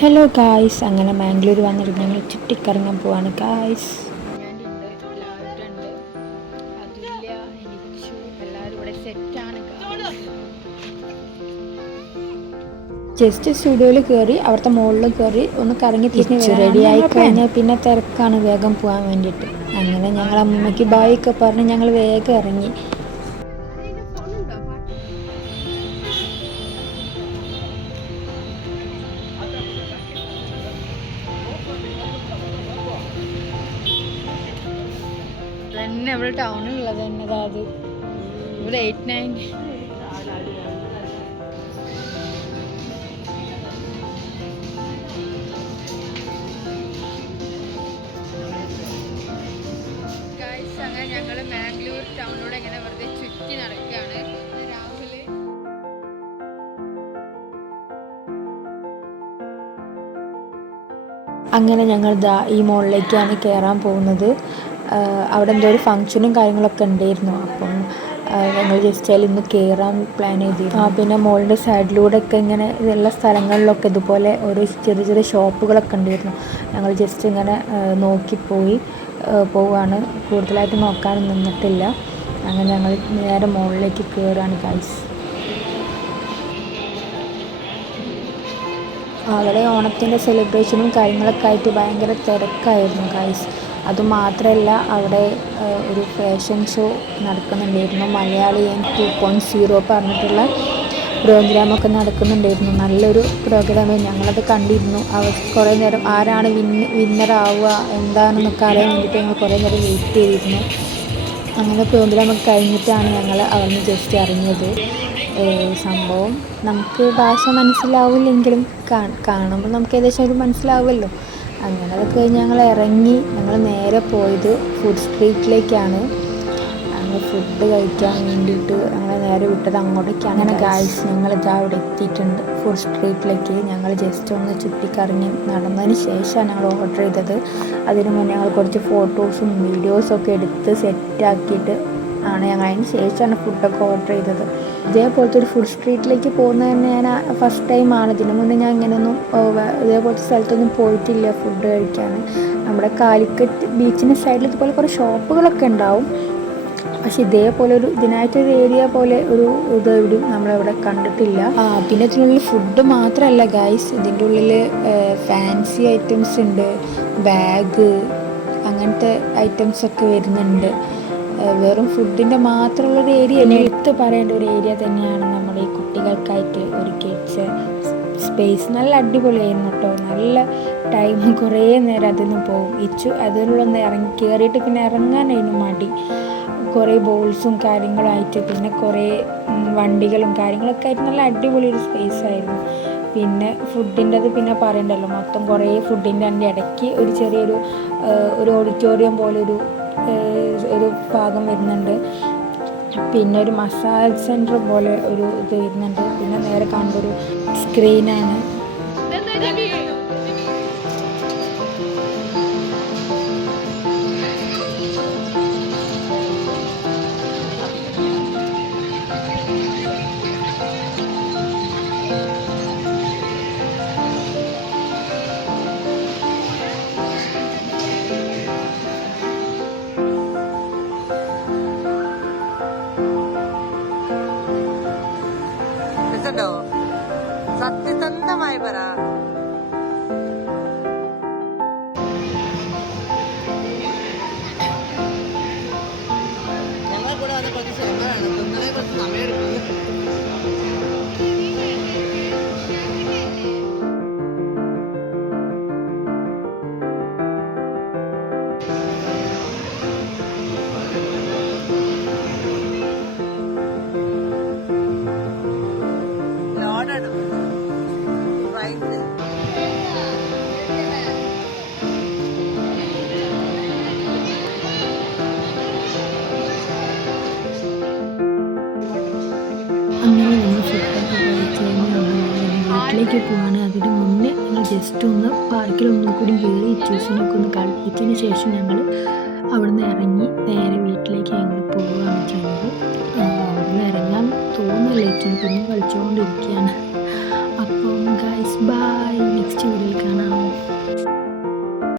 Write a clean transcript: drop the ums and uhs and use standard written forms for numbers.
Hello guys, അങ്ങനെ മാംഗ്ലൂർ വന്നിട്ട് ഞങ്ങൾ ചുറ്റിക്കറങ്ങാൻ പോവാണ് ഗായ്സ്. ജസ്റ്റ് സ്റ്റുഡിയോയിൽ കയറി അവിടുത്തെ മുകളിൽ കയറി ഒന്ന് കറങ്ങി തിരിഞ്ഞ് റെഡി ആയി കഴിഞ്ഞാൽ പിന്നെ തിരക്കാണ് വേഗം പോകാൻ വേണ്ടിയിട്ട്. അങ്ങനെ ഞങ്ങൾ അമ്മയ്ക്ക് ബായ് ഒക്കെ പറഞ്ഞ് ഞങ്ങൾ വേഗം ഇറങ്ങി. തന്നെ ഇവിടെ ടൗണിലുള്ളത് തന്നെ അത് ഇവിടെ 8-9 ഗായ്സ്. അങ്ങനെ ഞങ്ങൾ മാംഗ്ലൂർ ടൗണിലൂടെ ഇങ്ങനെ വെറുതെ ചുറ്റി നടക്കുകയാണ് രാഹുല്. അങ്ങനെ ഞങ്ങൾ ഈ മോളിലേക്കാണ് കയറാൻ പോകുന്നത്. അവിടെ എന്തോ ഒരു ഫംഗ്ഷനും കാര്യങ്ങളൊക്കെ ഉണ്ടായിരുന്നു. അപ്പം ഞങ്ങൾ ജസ്റ്റ് അതിൽ ഇന്ന് കയറാൻ പ്ലാൻ ചെയ്തിരുന്നു. പിന്നെ മോളിൻ്റെ സൈഡിലൂടെ ഒക്കെ ഇങ്ങനെ ഉള്ള സ്ഥലങ്ങളിലൊക്കെ ഇതുപോലെ ഓരോ ചെറിയ ചെറിയ ഷോപ്പുകളൊക്കെ ഉണ്ടായിരുന്നു. ഞങ്ങൾ ജസ്റ്റ് ഇങ്ങനെ പോവുകയാണ്. കൂടുതലായിട്ട് നോക്കാനും നിന്നിട്ടില്ല. അങ്ങനെ ഞങ്ങൾ നേരെ മുകളിലേക്ക് കയറുകയാണ് ഗൈസ്. അവിടെ ഓണത്തിൻ്റെ സെലിബ്രേഷനും കാര്യങ്ങളൊക്കെ ആയിട്ട് ഭയങ്കര തിരക്കായിരുന്നു ഗൈസ്. അതുമാത്രമല്ല അവിടെ ഒരു ഫാഷൻ ഷോ നടക്കുന്നുണ്ടായിരുന്നു. മലയാളി 2.0 പറഞ്ഞിട്ടുള്ള പ്രോഗ്രാമൊക്കെ നടക്കുന്നുണ്ടായിരുന്നു. നല്ലൊരു പ്രോഗ്രാം. ഞങ്ങളത് കണ്ടിരുന്നു. കുറേ നേരം ആരാണ് വിന്നറാവുക എന്താണെന്നൊക്കെ അറിയാൻ വേണ്ടിയിട്ട് ഞങ്ങൾ കുറേ നേരം വെയിറ്റ് ചെയ്തിരുന്നു. അങ്ങനെ പ്രോഗ്രാമൊക്കെ കഴിഞ്ഞിട്ടാണ് ഞങ്ങൾ അവിടെ ജസ്റ്റ് ഇറങ്ങിയത്. സംഭവം നമുക്ക് ഭാഷ മനസ്സിലാവില്ലെങ്കിലും കാണുമ്പോൾ നമുക്ക് ഏകദേശം ഒരു മനസ്സിലാവുമല്ലോ. അങ്ങനെ അതൊക്കെ കഴിഞ്ഞ് ഞങ്ങൾ ഇറങ്ങി. ഞങ്ങൾ നേരെ പോയത് ഫുഡ് സ്ട്രീറ്റിലേക്കാണ്. ഞങ്ങൾ ഫുഡ് കഴിക്കാൻ വേണ്ടിയിട്ട് ഞങ്ങൾ നേരെ വിട്ടത് അങ്ങോട്ടേക്കാണ്. അങ്ങനെ ഗായ്സ്, ഞങ്ങളിതാ അവിടെ എത്തിയിട്ടുണ്ട് ഫുഡ് സ്ട്രീറ്റിലേക്ക്. ഞങ്ങൾ ജസ്റ്റ് ഒന്ന് ചുറ്റിക്കറങ്ങി നടന്നതിന് ശേഷമാണ് ഞങ്ങൾ ഓർഡർ ചെയ്തത്. അതിന് മുന്നേ ഞങ്ങൾ കുറച്ച് ഫോട്ടോസും വീഡിയോസൊക്കെ എടുത്ത് സെറ്റാക്കിയിട്ട് ആണ് ഞങ്ങൾ അതിന് ശേഷമാണ് ഫുഡൊക്കെ ഓർഡർ ചെയ്തത്. ഇതേപോലത്തെ ഒരു ഫുഡ് സ്ട്രീറ്റിലേക്ക് പോകുന്നത് തന്നെ ഞാൻ ഫസ്റ്റ് ടൈമാണ്. ഇതിനു മുന്നേ ഞാൻ ഇങ്ങനെയൊന്നും ഇതേപോലത്തെ സ്ഥലത്തൊന്നും പോയിട്ടില്ല ഫുഡ് കഴിക്കാൻ. നമ്മുടെ കാലിക്കറ്റ് ബീച്ചിൻ്റെ സൈഡിൽ ഇതുപോലെ കുറേ ഷോപ്പുകളൊക്കെ ഉണ്ടാവും. പക്ഷെ ഇതേപോലെ ഇതിനായിട്ടൊരു ഏരിയ പോലെ ഇത് എവിടെയും നമ്മളവിടെ കണ്ടിട്ടില്ല. പിന്നെ ഇതിനുള്ളിൽ ഫുഡ് മാത്രമല്ല ഗൈസ്, ഇതിൻ്റെ ഉള്ളിൽ ഫാൻസി ഐറ്റംസ് ഉണ്ട്, ബാഗ് അങ്ങനത്തെ ഐറ്റംസൊക്കെ വരുന്നുണ്ട്. വെറും ഫുഡിൻ്റെ മാത്രമുള്ളൊരു ഏരിയ എടുത്ത് പറയേണ്ട ഒരു ഏരിയ തന്നെയാണ് നമ്മുടെ ഈ കുട്ടികൾക്കായിട്ട് ഒരു കിഡ്സ് സ്പേസ്. നല്ല അടിപൊളിയായിരുന്നു കേട്ടോ. നല്ല ടൈം കുറേ നേരം അതിന് പോകും. അതിനുള്ളൊന്ന് കയറിയിട്ട് പിന്നെ ഇറങ്ങാനായിരുന്നു മടി. കുറേ ബോൾസും കാര്യങ്ങളായിട്ട് പിന്നെ കുറേ വണ്ടികളും കാര്യങ്ങളൊക്കെ ആയിട്ട് നല്ല അടിപൊളി ഒരു സ്പേസ് ആയിരുന്നു. പിന്നെ ഫുഡിൻ്റെത് പിന്നെ പറയണ്ടല്ലോ, മൊത്തം കുറേ ഫുഡിൻ്റെ അതിൻ്റെ ഇടയ്ക്ക് ഒരു ചെറിയൊരു ഓഡിറ്റോറിയം പോലെ ഒരു ഭാഗം വരുന്നുണ്ട്. പിന്നെ ഒരു മസാജ് സെൻറ്റർ പോലെ ഒരു ഇത് വരുന്നുണ്ട്. പിന്നെ നേരെ കണ്ടൊരു സ്ക്രീനാണ്. സത്യസന്ധമായി പറ. ഞങ്ങളെ കൂടെ വന്ന പ്രതീക്ഷ എങ്ങനെയാണ് നിങ്ങളെ കുറച്ച് സമയം എടുക്കുന്നത്. അങ്ങനെ ഞങ്ങൾ ഫുഡൊക്കെ കഴിച്ച് വീട്ടിലേക്ക് പോവാണ്. അതിന് മുന്നേ ഞങ്ങൾ ജസ്റ്റ് ഒന്ന് പാർക്കിലൊന്നും കൂടി കയറി ഇച്ചൂസിനൊക്കെ ഒന്ന് കളിപ്പിച്ചതിന് ശേഷം ഞങ്ങൾ അവിടെ നിന്ന് ഇറങ്ങി നേരെ വീട്ടിലേക്ക് ഞങ്ങൾ പോവുകയാണ് ചെയ്യുന്നത്. അവിടെ നിന്ന് ഇറങ്ങാൻ തോന്നില്ല, ഇച്ചൂന് പിന്നെ കളിച്ചുകൊണ്ടിരിക്കുകയാണ്. അപ്പം ഗൈസ് ബൈ. നെക്സ്റ്റ് വീഡിയോയിൽ കാണാം.